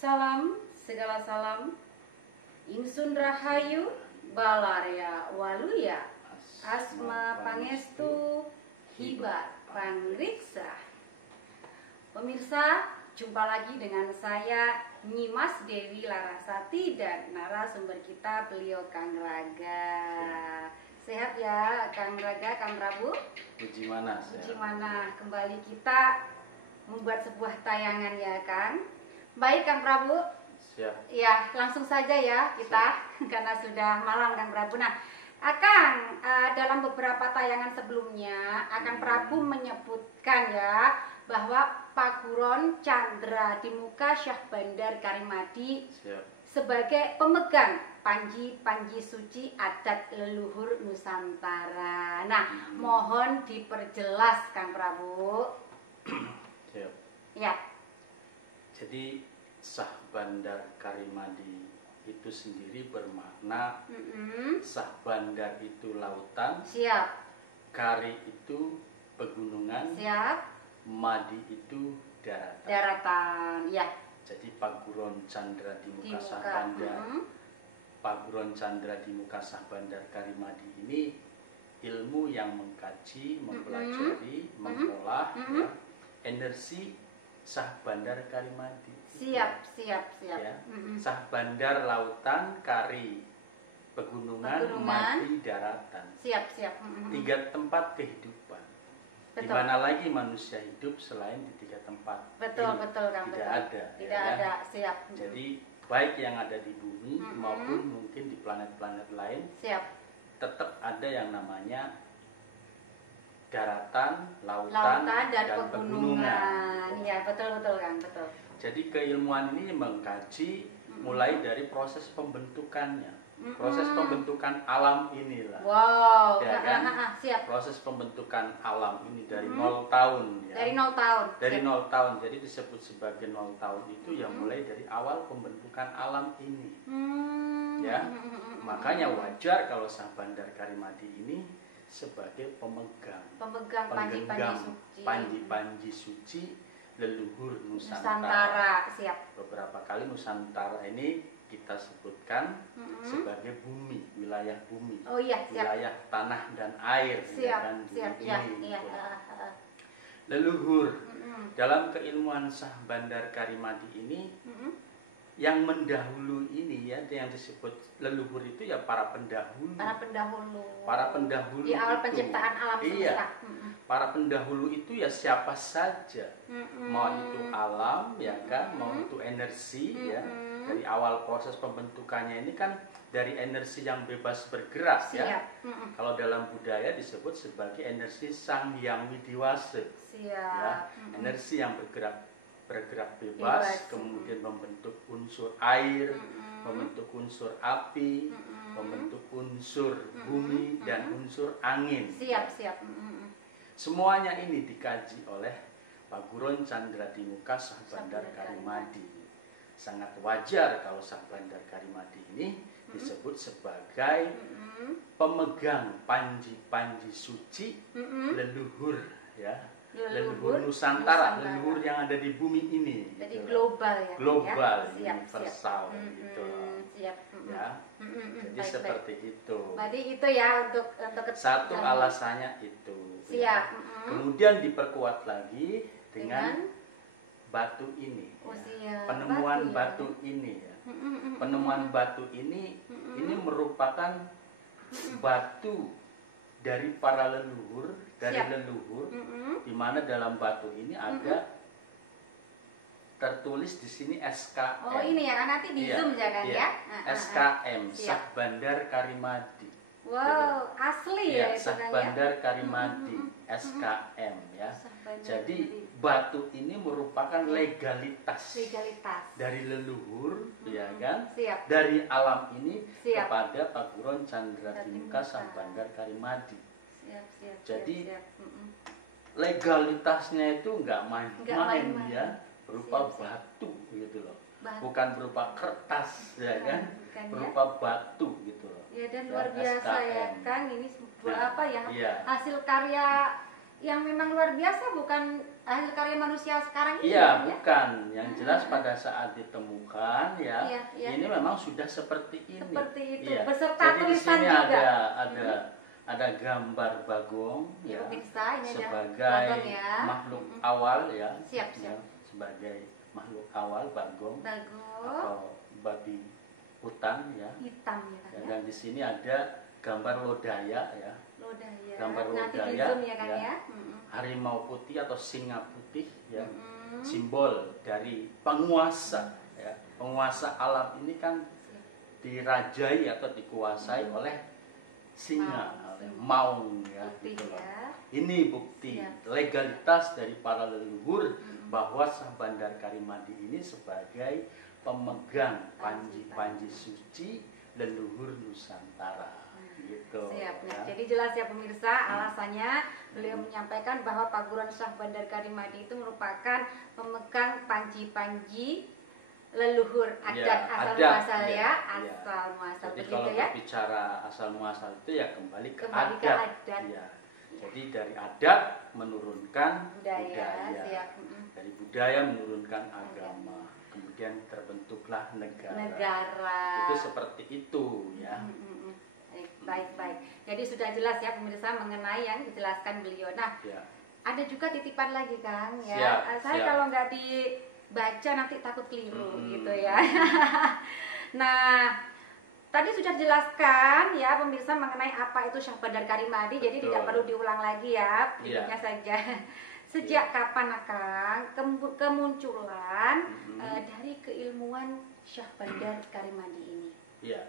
Salam, segala salam. Ingsun Rahayu, Balaria Waluya, Asma Pangestu, Hibar Pangriksa. Pemirsa, jumpa lagi dengan saya Nyimas Dewi Larasati dan narasumber kita beliau Kang Raga. Sehat ya Kang Raga, Kang Prabu? Puji mana? Puji mana? Kembali kita membuat sebuah tayangan ya Kang. Baik Kang Prabu. Siap. Ya, langsung saja ya kita karena sudah malam Kang Prabu. Nah, Akang dalam beberapa tayangan sebelumnya Akang Prabu menyebutkan ya bahwa Paguron Chandra di muka Syah Bandar Karimadi sebagai pemegang panji-panji suci adat leluhur Nusantara. Nah, mohon diperjelas Kang Prabu. Siap. Ya. Jadi Syah Bandar Karimadi itu sendiri bermakna Syah Bandar itu lautan. Siap. Kari itu pegunungan. Siap. Madi itu daratan. Daratan, ya. Jadi Paguron Chandra di muka Syah Bandar. Paguron Chandra di muka Syah Bandar Karimadi ini ilmu yang mengkaji, mempelajari, mengolah ya, energi Syah Bandar Karimadi. Siap. Ya. Syah Bandar lautan, kari pegunungan, madi daratan. Siap. Tiga tempat kehidupan. Di mana lagi manusia hidup selain di tiga tempat? Betul Kang. Tidak ada. Tidak ada. Siap. Jadi baik yang ada di bumi maupun mungkin di planet-planet lain. Siap. Tetap ada yang namanya daratan, lautan dan pegunungan. Iya, betul Kang, betul. Jadi keilmuan ini mengkaji mulai dari proses pembentukannya. Proses pembentukan alam inilah. Wow. Ya kan? Siap. Proses pembentukan alam ini dari 0 tahun ya. Dari 0 tahun. Dari 0 tahun. Jadi disebut sebagai 0 tahun itu ya mulai dari awal pembentukan alam ini. Ya. Makanya wajar kalau Syah Bandar Karimadi ini sebagai pemegang panji-panji suci leluhur Nusantara. Siap. Beberapa kali Nusantara ini kita sebutkan sebagai bumi, wilayah bumi. Oh iya, siap. Wilayah tanah dan air. Siap. Ini. Leluhur. Dalam keilmuan Syah Bandar Karimadi ini yang mendahulu ini ya, yang disebut leluhur itu ya para pendahulu. Para pendahulu di awal itu, penciptaan alam semesta. Iya. Para pendahulu itu ya siapa saja. Mau itu alam ya kan, mau itu energi ya. Dari awal proses pembentukannya ini kan dari energi yang bebas bergerak. Siap. Ya. Kalau dalam budaya disebut sebagai energi Sang Hyang Widiwasa. Ya. Energi yang bergerak bebas, kemudian membentuk unsur air, membentuk unsur api, membentuk unsur bumi dan unsur angin. Siap. Semuanya ini dikaji oleh Paguron Chandra di muka Syah Bandar Karimadi. Sangat wajar kalau Syah Bandar Karimadi ini disebut sebagai pemegang panji-panji suci leluhur ya. Leluhur Nusantara, leluhur yang ada di bumi ini. Jadi gitu. global ya, universal gitu loh. Siap. Ya. Jadi seperti itu. Jadi itu ya untuk satu alasannya itu. Siap. Ya. Kemudian diperkuat lagi dengan batu ini. Penemuan batu ini ya. Penemuan batu ini merupakan batu dari para leluhur, leluhur, di mana dalam batu ini ada tertulis di sini SKM. Oh ini ya kan nanti di zoom jangan ya. SKM, Syah Bandar Karimadi. Wow, asli ya itu Syah kan Bandar Karimadi, SKM ya. Jadi batu ini merupakan legalitas dari leluhur, ya kan? Siap. Dari alam ini kepada Paguron Chandra di muka Syah Bandar Karimadi. Jadi legalitasnya itu nggak main-main ya, berupa batu gitu loh. Bukan berupa kertas ya kan, berupa batu gitu loh. Ya dan luar biasa ya Kang, ini Nah, apa ya? Hasil karya yang memang luar biasa, bukan hasil karya manusia sekarang ini. Iya, kan, ya? bukan. Yang jelas pada saat ditemukan ya, Iya, iya. ini memang sudah seperti ini. Seperti itu, Iya. beserta Jadi di tulisan sini juga. ada gambar bagong Ya, ya, pemirsa, ini ada sebagai bagong ya. makhluk awal ya. Siap, Ya, siap. sebagai makhluk awal bagong Bagong atau babi hutan ya. hitam ya kan Ya, ya. dan di sini ada gambar lodaya ya. Lodaya. Gambar Nanti di lodaya, zoom ya kan ya. ya. Harimau putih atau singa putih ya. Mm-mm. Simbol dari penguasa ya. Penguasa alam ini kan dirajai atau dikuasai oleh singa, oleh maung ya, Putih gitu loh. ya. Ini bukti Ya. legalitas dari para leluhur bahwa Syah Bandar Karimadi ini sebagai pemegang panji-panji suci leluhur Nusantara. Gitu. Siap. Nah, ya. jadi jelas ya pemirsa, alasannya beliau menyampaikan bahwa Paguron Syah Bandar Karimadi itu merupakan pemegang panji-panji leluhur adat Ya, asal adat, muasal ya, ya, ya. asal muasal Jadi begitu kalau ya. berbicara asal muasal itu ya kembali ke Kembali ke adat. adat. Ya. Jadi dari adat menurunkan Budaya, budaya. siap. Dari budaya menurunkan agama. Kemudian terbentuklah negara. Negara. Itu seperti itu ya. Baik. Jadi sudah jelas ya pemirsa mengenai yang dijelaskan beliau. Nah, Ya. ada juga titipan lagi Kang ya. Siap, Saya siap. kalau nggak dibaca nanti takut keliru gitu ya. Nah, tadi sudah dijelaskan ya pemirsa mengenai apa itu Syah Bandar Karimadi. Jadi Betul. tidak perlu diulang lagi ya, berikutnya Iya. saja. Sejak kapan Kang kemunculan dari keilmuan Syah Bandar Karimadi ini? Ya.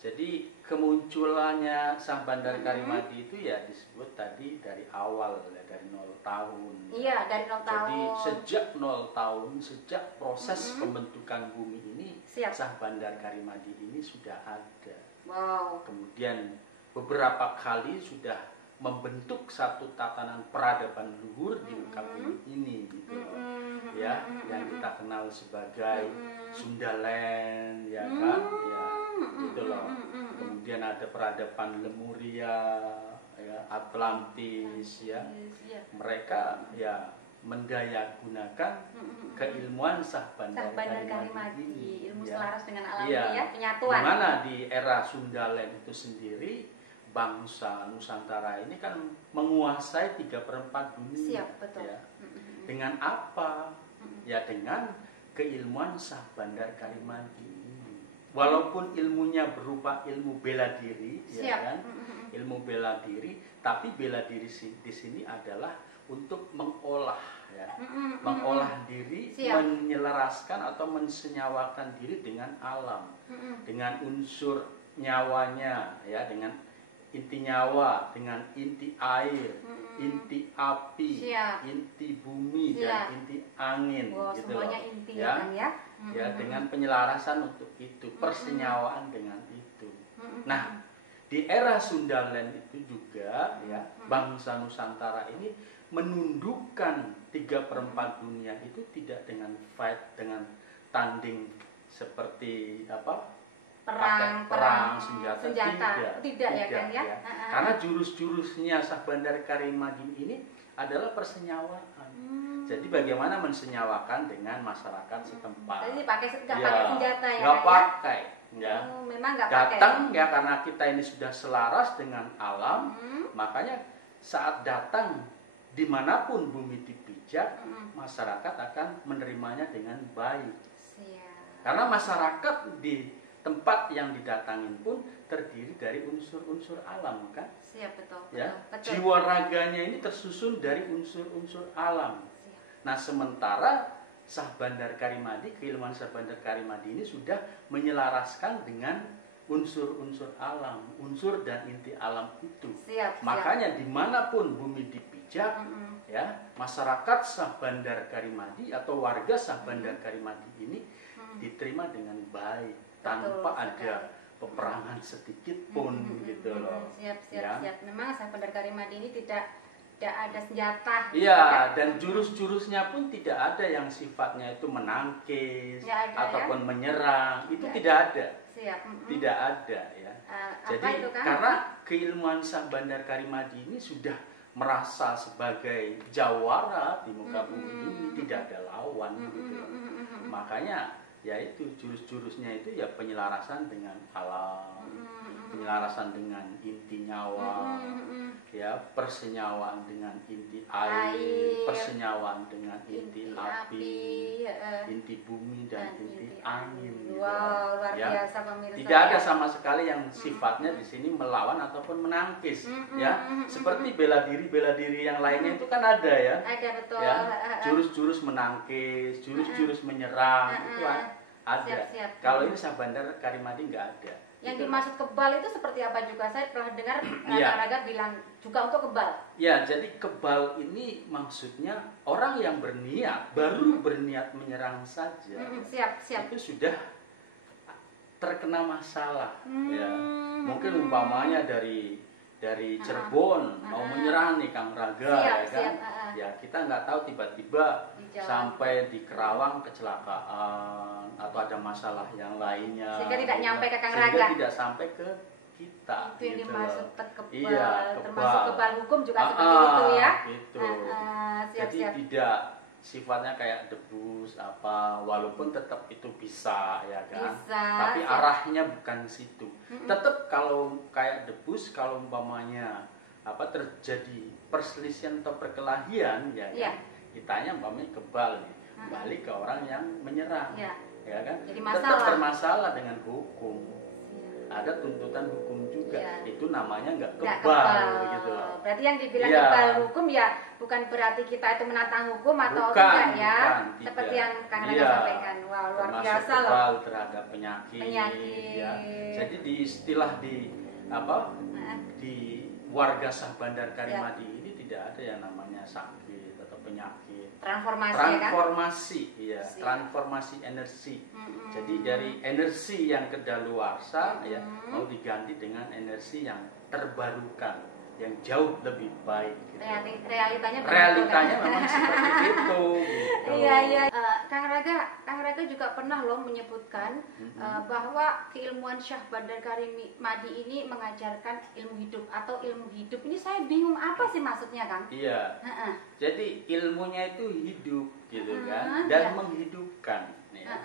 Jadi kemunculannya Syah Bandar Karimadi itu ya disebut tadi dari awal ya, dari 0 tahun. Iya, dari 0 tahun. Jadi sejak 0 tahun, sejak proses pembentukan bumi ini, Siap. Syah Bandar Karimadi ini sudah ada. Wow. Kemudian beberapa kali sudah membentuk satu tatanan peradaban luhur di muka bumi ini gitu loh. Ya, yang kita kenal sebagai Sundaland ya kan, ya gitu loh. Kemudian ada peradaban Lemuria, ya, Atlantis ya. Iya. Mereka ya mendayagunakan keilmuan Syah Bandar Bandar Karimadi Karimadi, ini, ilmu ya. selaras dengan alam Iya. ya, penyatuan. Di mana di era Sundaland itu sendiri bangsa Nusantara ini kan menguasai 3/4 dunia. Siap, betul. Ya. Dengan apa? Ya dengan keilmuan Syah Bandar Karimadi. Walaupun ilmunya berupa ilmu bela diri, Siap. ya kan? Ilmu bela diri, tapi bela diri di sini adalah untuk mengolah, ya, mengolah diri, Siap. menyelaraskan atau mensenyawakan diri dengan alam, dengan unsur nyawanya, ya, dengan inti nyawa, dengan inti air, inti api, Siap. inti bumi, Siap. dan inti angin, Wow, gitu semuanya loh. inti Ya. kan ya. Ya, dengan penyelarasan untuk itu, persenyawaan dengan itu. Nah, di era Sundaland itu juga ya, bangsa Nusantara ini menundukkan 3/4 dunia itu tidak dengan fight, dengan tanding seperti apa? pakai perang senjata, tidak ya kan ya. Karena jurus-jurusnya Syah Bandar Karimadi ini adalah persenyawaan. Jadi bagaimana mensenyawakan dengan masyarakat setempat. Jadi pakai nggak Ya, pakai senjata ya nggak kan ya? pakai, ya. Memang nggak pakai. Datang ya karena kita ini sudah selaras dengan alam, makanya saat datang dimanapun bumi dipijak, masyarakat akan menerimanya dengan baik. Siap. Karena masyarakat di tempat yang didatangin pun terdiri dari unsur-unsur alam kan, Siap, betul. ya. Betul. Jiwa raganya ini tersusun dari unsur-unsur alam. Siap. Nah, sementara Syah Bandar Karimadi, keilmuan Syah Bandar Karimadi ini sudah menyelaraskan dengan unsur-unsur alam, unsur dan inti alam itu. Siap. Makanya dimanapun bumi dipijak, ya, masyarakat Syah Bandar Karimadi atau warga Syah Bandar Karimadi ini diterima dengan baik, tanpa ada peperangan sedikit pun gitu loh. Siap. Ya. Memang Syah Bandar Karimadi ini tidak ada senjata. Iya, dan jurus-jurusnya pun tidak ada yang sifatnya itu menangkis Nggak ada, ataupun menyerang, itu Nggak tidak ada. Siap. Tidak ada ya. Apa Jadi itu, Kang? karena keilmuan Syah Bandar Karimadi ini sudah merasa sebagai jawara di muka bumi ini, tidak ada lawan gitu. Makanya ya itu jurus-jurusnya itu ya penyelarasan dengan alam, penyelarasan dengan inti nyawa, ya persenyawaan dengan inti air, persenyawaan dengan inti api, inti bumi dan inti angin. Gitu. Wow, luar ya. biasa pemirsa. Tidak ada sama sekali yang sifatnya di sini melawan ataupun menangkis, ya. Seperti bela diri yang lainnya itu kan ada ya. Ada, betul. Ya, jurus-jurus menangkis, jurus-jurus menyerang itu ada. Siap. Kalau ini Syahbandar Karimadi nggak ada. Yang gitu. dimaksud kebal itu seperti apa juga? Saya pernah dengar Iya. Kang Raga bilang juga untuk kebal. Ya, jadi kebal ini maksudnya orang yang berniat, baru berniat menyerang saja, Siap. itu sudah terkena masalah. Ya, mungkin umpamanya dari Cirebon mau menyerang nih Kang Raga, ya kan? Ya kita nggak tahu tiba-tiba sampai di Kerawang kecelakaan atau ada masalah yang lainnya. Sehingga tidak nyampe ke Kang Sehingga Raga. tidak sampai ke kita. Itu yang gitu dimaksud loh. kebal. Iya, Termasuk kebal. kebal hukum juga seperti itu ya. Gitu. Siap. Jadi tidak sifatnya kayak debus apa, walaupun tetap itu bisa ya kan. Bisa, Tapi siap. arahnya bukan situ. Tetap kalau kayak debus, kalau umpamanya terjadi perselisihan atau perkelahian ya Iya. kan, kitanya umpamanya kebal nih, balik ke orang yang menyerang. Iya. Ya kan? Jadi Tetap masalah. bermasalah dengan hukum. Ada tuntutan hukum juga. Iya. Itu namanya nggak Nggak kebal gitu loh. Berarti yang dibilang Iya. kebal hukum ya bukan berarti kita itu menantang hukum atau Bukan, tidak ya. bukan, Seperti tidak. yang Kang Raga Iya. sampaikan. Wow, luar Termasuk biasa loh. kebal terhadap penyakit. Ya. Penyakit. Jadi di istilah di warga Syahbandar Karimadi ini tidak ada yang namanya sakit atau penyakit. Transformasi ya kan? Transformasi, ya, Siap. transformasi energi. Jadi dari energi yang kedaluarsa ya mau diganti dengan energi yang terbarukan, yang jauh lebih baik. Gitu. Realitanya Realitanya memang seperti itu. Gitu. Iya. Kang Raga juga pernah loh menyebutkan bahwa keilmuan Syahbandar Karimadi ini mengajarkan ilmu hidup atau ilmu hidup. Ini saya bingung apa sih maksudnya, Kang? Iya. Jadi ilmunya itu hidup gitu kan, dan menghidupkan. Ya.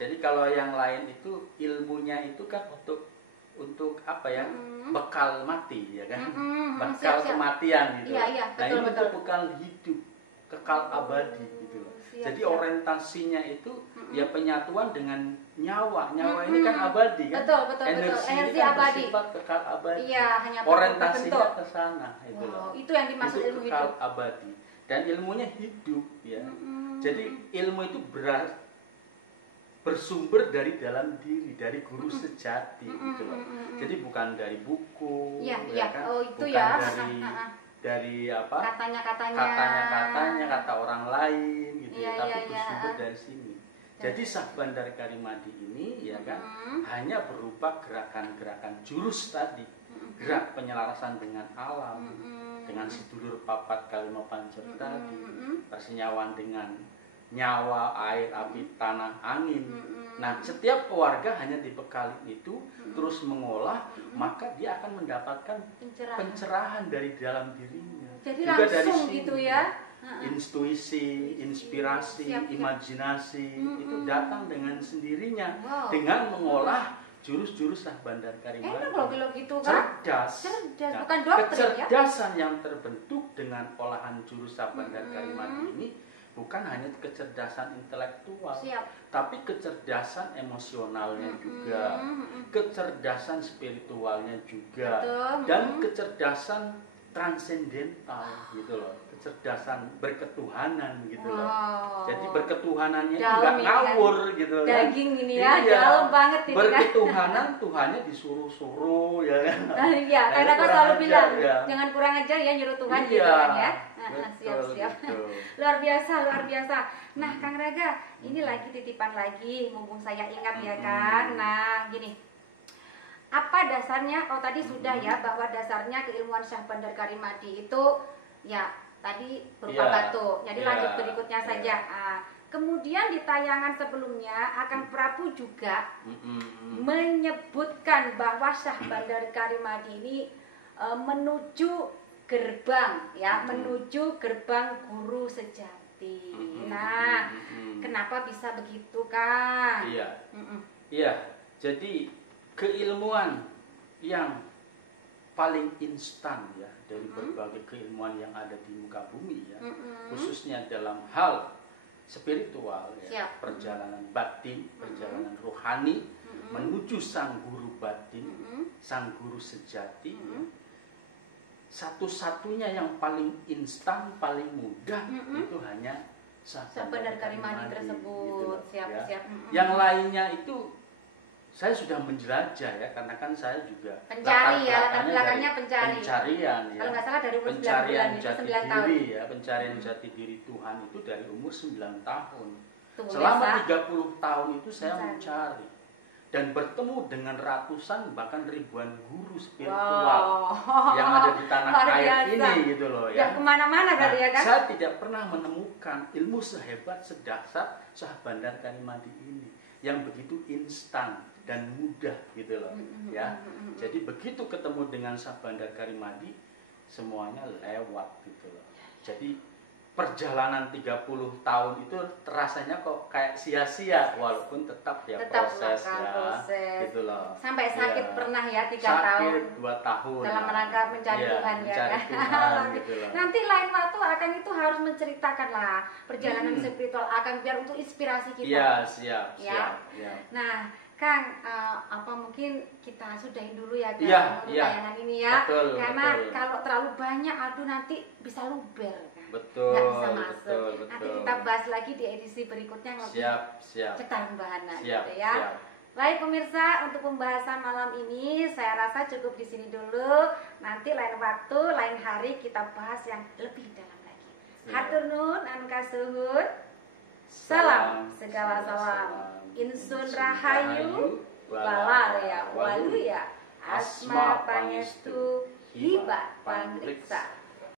Jadi kalau yang lain itu ilmunya itu kan untuk apa ya, bekal mati ya kan, bekal siap. kematian gitu. Iya, Nah betul. itu bekal hidup, kekal abadi gitu. Jadi orientasinya itu ya penyatuan dengan nyawa. Nyawa ini kan abadi kan. Betul. Energi Energi kan abadi. bersifat kekal abadi. Iya, hanya orientasinya berbentuk. ke sana itu loh. Itu yang dimaksud Itu ilmu kekal hidup. abadi dan ilmunya hidup ya. Jadi ilmu itu bersumber dari dalam diri, dari guru sejati gitu loh. Jadi bukan dari buku, Iya. kan? Oh, itu bukan ya. dari apa? Katanya. Kata orang lain gitu Iya, ya, tapi iya, bersumber iya. dari sini. Jadi Syahbandar Karimadi ini ya kan hanya berupa gerakan-gerakan jurus tadi, gerak penyelarasan dengan alam, dengan sedulur papat kalima pancur tadi, persenyawaan dengan nyawa, air, api, tanah, angin. Nah, setiap warga hanya dibekali itu, terus mengolah, maka dia akan mendapatkan pencerahan dari dalam dirinya. Jadi juga dari langsung sini, gitu ya. Intuisi, inspirasi, Siap. imajinasi itu datang dengan sendirinya, Wow. dengan mengolah jurus-jurus Syahbandar Karimadi. Enak loh kalau gitu kan? Cerdas. Cerdas, bukan doktrin ya. Kecerdasan yang terbentuk dengan olahan jurus Syahbandar Karimadi ini bukan hanya kecerdasan intelektual, tapi kecerdasan emosionalnya juga, kecerdasan spiritualnya juga, dan kecerdasan transendental gitu loh, kecerdasan berketuhanan gitu loh. Jadi berketuhanannya itu nggak ngawur gitu kan. Daging ini ya, dalam banget ini kan. Berketuhanan Tuhannya disuruh-suruh ya kan. Iya, karena kan selalu bilang jangan kurang ajar ya nyuruh Tuhan gitu kan ya. Siap. Luar biasa. Nah, Kang Raga, ini lagi titipan lagi, mumpung saya ingat ya kan. Nah, gini. Apa dasarnya? Oh, tadi sudah ya, bahwa dasarnya keilmuan Syahbandar Karimadi itu ya tadi berupa batu. Jadi lanjut berikutnya saja. Kemudian di tayangan sebelumnya Akang Prabu juga menyebutkan bahwa Syahbandar Karimadi ini menuju gerbang ya, menuju gerbang guru sejati. Nah, kenapa bisa begitu, Kang? Iya. Iya, jadi keilmuan yang paling instan ya dari berbagai keilmuan yang ada di muka bumi ya, khususnya dalam hal spiritual ya, perjalanan batin, perjalanan rohani menuju sang guru batin, sang guru sejati ya. Satu-satunya yang paling instan, paling mudah itu hanya Syah Bandar Karimadi tersebut. Gitu Siap. Yang lainnya itu saya sudah menjelajah ya, karena kan saya juga pencari ya, latar belakangnya pencarian ya. Kalau nggak salah dari umur 9 pencarian bulan, jati 9 tahun. diri ya, pencarian jati diri Tuhan itu dari umur 9 tahun. Tuh, Selama biasa. 30 tahun itu saya mencari dan bertemu dengan ratusan bahkan ribuan guru spiritual yang ada di tanah air ini gitu loh ya. Yang kemana-mana berarti ya kan? Saya tidak pernah menemukan ilmu sehebat sedahsyat Syah Bandar Karimadi ini yang begitu instan dan mudah gitu loh ya. Jadi begitu ketemu dengan Syah Bandar Karimadi semuanya lewat gitu loh. Jadi perjalanan 30 tahun itu rasanya kok kayak sia-sia walaupun tetap ya proses ya gitu loh. Sampai sakit pernah ya 3 tahun. Sakit 2 tahun. Dalam rangka mencari Tuhan ya. Mencari Tuhan gitu loh. Nanti lain waktu akan itu harus menceritakan lah perjalanan spiritual akan biar untuk inspirasi kita. Iya, siap. Nah, Kang, apa mungkin kita sudahin dulu ya tayangan ini ya. Betul, karena betul. kalau terlalu banyak aduh nanti bisa luber kan. Betul. Nggak bisa masuk. Betul. Nanti kita bahas lagi di edisi berikutnya yang lebih siap. cetar bahana Siap, gitu ya. siap. Baik pemirsa, untuk pembahasan malam ini saya rasa cukup di sini dulu. Nanti lain waktu, lain hari kita bahas yang lebih dalam lagi. Hatur nuhun anu kasuhun. Salam segala salam. Insun rahayu walarya waluya asma pangestu hibat pangriksa.